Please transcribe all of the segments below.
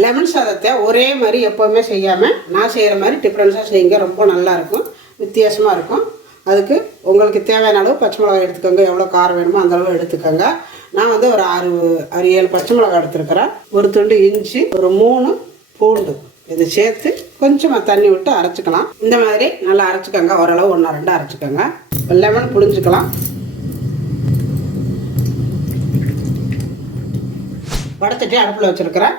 Lemon சாதத்தை ஒரே மாதிரி எப்போவுமே செய்யாமல் நான் செய்கிற மாதிரி டிஃப்ரென்ஸாக செய்யுங்க. ரொம்ப நல்லா இருக்கும். வித்தியாசமாக இருக்கும். அதுக்கு உங்களுக்கு தேவையான அளவு பச்சை மிளகாய் எடுத்துக்கோங்க. எவ்வளோ காரம் வேணுமோ அந்த அளவு எடுத்துக்கோங்க. நான் வந்து ஒரு ஆறு ஆறு ஏழு பச்சை மிளகாய் எடுத்துருக்கிறேன். ஒரு துண்டு இஞ்சி ஒரு மூணு பூண்டு. இது சேர்த்து கொஞ்சமாக தண்ணி விட்டு அரைச்சிக்கலாம். இந்த மாதிரி நல்லா அரைச்சிக்கோங்க. ஓரளவு ஒன்றா ரெண்டு அரைச்சிக்கோங்க. லெமன் புழிஞ்சிக்கலாம். வடத்தட்டி அடுப்பில் வச்சுருக்கிறேன்.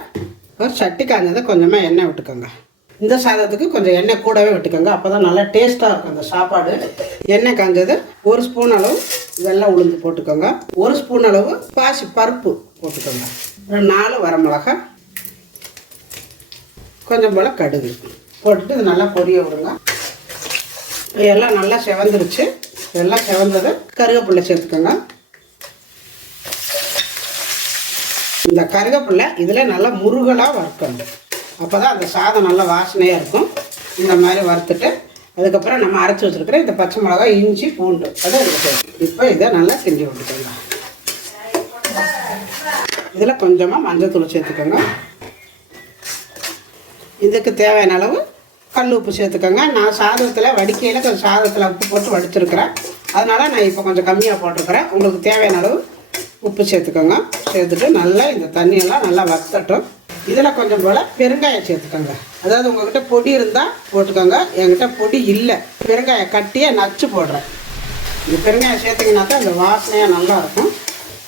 ஒரு சட்டி காய்ஞ்சதை கொஞ்சமாக எண்ணெய் விட்டுக்கோங்க. இந்த சாதத்துக்கு கொஞ்சம் எண்ணெய் கூடவே விட்டுக்கோங்க. அப்போ தான் நல்லா டேஸ்ட்டாக இருக்கும் அந்த சாப்பாடு. எண்ணெய் காய்ஞ்சது ஒரு ஸ்பூன் அளவு வெள்ளம் உளுந்து போட்டுக்கோங்க. ஒரு ஸ்பூன் அளவு பாசி பருப்பு போட்டுக்கோங்க. ஒரு நாலு வரமிளகா. கொஞ்சம் போல் கடுகு. போட்டுட்டு இது நல்லா பொரிய விடுங்க. எல்லாம் நல்லா செவந்துருச்சு. எல்லாம் செவந்தது கருவேப்பிலை சேர்த்துக்கோங்க. இந்த கருகப்பில்லை இதில் நல்லா முருகலாக வறுக்கணும். அப்போ தான் அந்த சாதம் நல்லா வாசனையாக இருக்கும். இந்த மாதிரி வறுத்துட்டு அதுக்கப்புறம் நம்ம அரைச்சி வச்சுருக்கிற இந்த பச்சை மிளகாய் இஞ்சி பூண்டு அதை இதில் இப்போ இதை நல்லா கிண்டி விட்டுக்கோங்க இதில் கொஞ்சமாக மஞ்சள் சேர்த்துக்கோங்க. இதுக்கு தேவையான அளவு கல் உப்பு சேர்த்துக்கோங்க. நான் சாதத்தில் வடிக்கையில் கொஞ்சம் சாதத்தில் உப்பு போட்டு வடிச்சிருக்கிறேன். அதனால் நான் இப்போ கொஞ்சம் கம்மியாக போட்டிருக்கிறேன். உங்களுக்கு தேவையான அளவு உப்பு சேர்த்துக்கோங்க. சேர்த்துட்டு நல்லா இந்த தண்ணியெல்லாம் நல்லா வத்தட்டும். இதில் கொஞ்சம் போல் பெருங்காயம் சேர்த்துக்கோங்க. அதாவது உங்கள்கிட்ட பொடி இருந்தால் போட்டுக்கோங்க. என்கிட்ட பொடி இல்லை. பெருங்காயம் கட்டியாக நச்சு போடுறேன். இந்த பெருங்காயம் சேர்த்திங்கன்னா தான் இந்த வாசனையாக நல்லா இருக்கும்.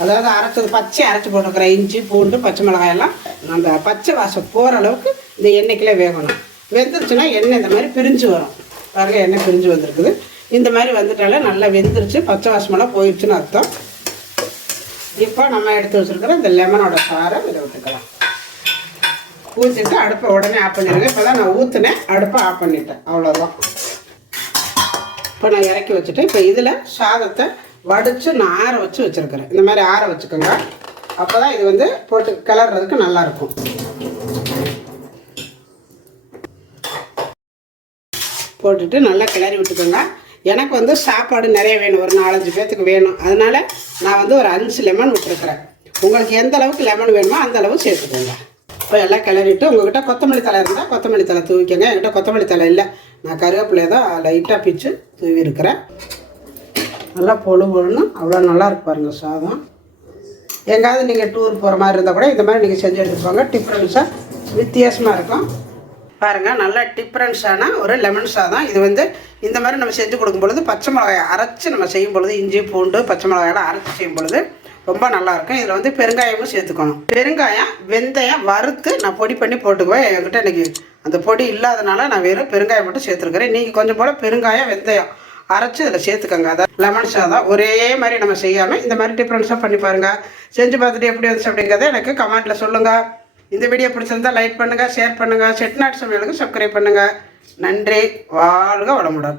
அதாவது அரைச்சது பச்சை அரைச்சி போட்டுருக்கிற இஞ்சி பூண்டு பச்சை மிளகாயெல்லாம் அந்த பச்சை வாசம் போகிற அளவுக்கு இந்த எண்ணெய்க்கிலே வேகணும். வெந்துருச்சுன்னா எண்ணெய் இந்த மாதிரி பிரிஞ்சு வரும். பாருங்க எண்ணெய் பிரிஞ்சு வந்திருக்குது. இந்த மாதிரி வந்துட்டாலே நல்லா வெந்துருச்சு. பச்சை வாசமெல்லாம் போயிடுச்சுன்னு அர்த்தம். இப்போ நம்ம எடுத்து வச்சுருக்கிற இந்த லெமனோட சாரை இதை விட்டுக்கலாம் ஊற்றிட்டு அடுப்பை உடனே ஆஃப் பண்ணிடுங்க. இப்போ தான் நான் ஊற்றுனேன் அடுப்பை ஆஃப் பண்ணிட்டேன். அவ்வளோதான் இப்போ நான் இறக்கி வச்சுட்டு இப்போ இதில் சாதத்தை வடித்து நான் ஆற வச்சு வச்சுருக்கிறேன். இந்த மாதிரி ஆற வச்சுக்கோங்க. அப்போ தான் இது வந்து போட்டு கிளறதுக்கு நல்லாயிருக்கும். போட்டுட்டு நல்லா கிளறி விட்டுக்கோங்க. எனக்கு வந்து சாப்பாடு நிறைய வேணும். ஒரு நாலஞ்சு பேர்த்துக்கு வேணும். அதனால நான் வந்து ஒரு அஞ்சு லெமன் விட்டுருக்குறேன். உங்களுக்கு எந்த அளவுக்கு லெமன் வேணுமோ அந்த அளவு சேர்த்துக்கோங்க. இப்போ எல்லாம் கிளறிட்டு உங்கள்கிட்ட கொத்தமல்லி தலை இருந்தால் கொத்தமல்லி தலை தூவிக்கோங்க. என்கிட்ட கொத்தமல்லி தலை இல்லை. நான் கருவேப்பிலையை தான் லைட்டாக பிச்சு தூவி இருக்கிறேன் நல்லா பொழு பொழுன்னு அவ்வளோ நல்லா இருக்கு பாருங்க சாதம். எங்காவது நீங்கள் டூர் போகிற மாதிரி இருந்தால் கூட இந்த மாதிரி நீங்கள் செஞ்சு எடுத்துட்டு டிஃப்ரெண்ட்ஸாக டிஃப்ரென்ஸாக வித்தியாசமாக இருக்கும் பாருங்கள் நல்லா டிஃப்ரென்ஸான ஒரு லெமன் சாதம். இது வந்து இந்த மாதிரி நம்ம செஞ்சு கொடுக்கும் பொழுது பச்சை மிளகாயை அரைச்சி நம்ம செய்யும் பொழுது இஞ்சி பூண்டு பச்சை மிளகாயெல்லாம் அரைச்சி செய்யும் பொழுது ரொம்ப நல்லாயிருக்கும் இதில் வந்து பெருங்காயமும் சேர்த்துக்கணும். பெருங்காயம் வெந்தயம் வறுத்து நான் பொடி பண்ணி போட்டுக்குவேன். என்கிட்ட இன்றைக்கி அந்த பொடி இல்லாதனால நான் வெறும் பெருங்காயம் மட்டும் சேர்த்துருக்கிறேன். நீங்கள் கொஞ்சம் போல் பெருங்காயம் வெந்தயம் அரைச்சி இதில் சேர்த்துக்கோங்க. அதான் லெமன் சாதம். ஒரே மாதிரி நம்ம செய்யாமல் இந்த மாதிரி டிஃப்ரென்ஸாக பண்ணி பாருங்கள் செஞ்சு பார்த்துட்டு எப்படி வந்துச்சு அப்படிங்கிறத எனக்கு கமெண்ட்டில் சொல்லுங்கள் இந்த வீடியோ பிடிச்சிருந்தா லைக் பண்ணுங்கள் ஷேர் பண்ணுங்கள் செட்நாட் சமையலுக்கு சப்ஸ்கிரைப் பண்ணுங்கள் நன்றி வாழ்க வளமுடன்.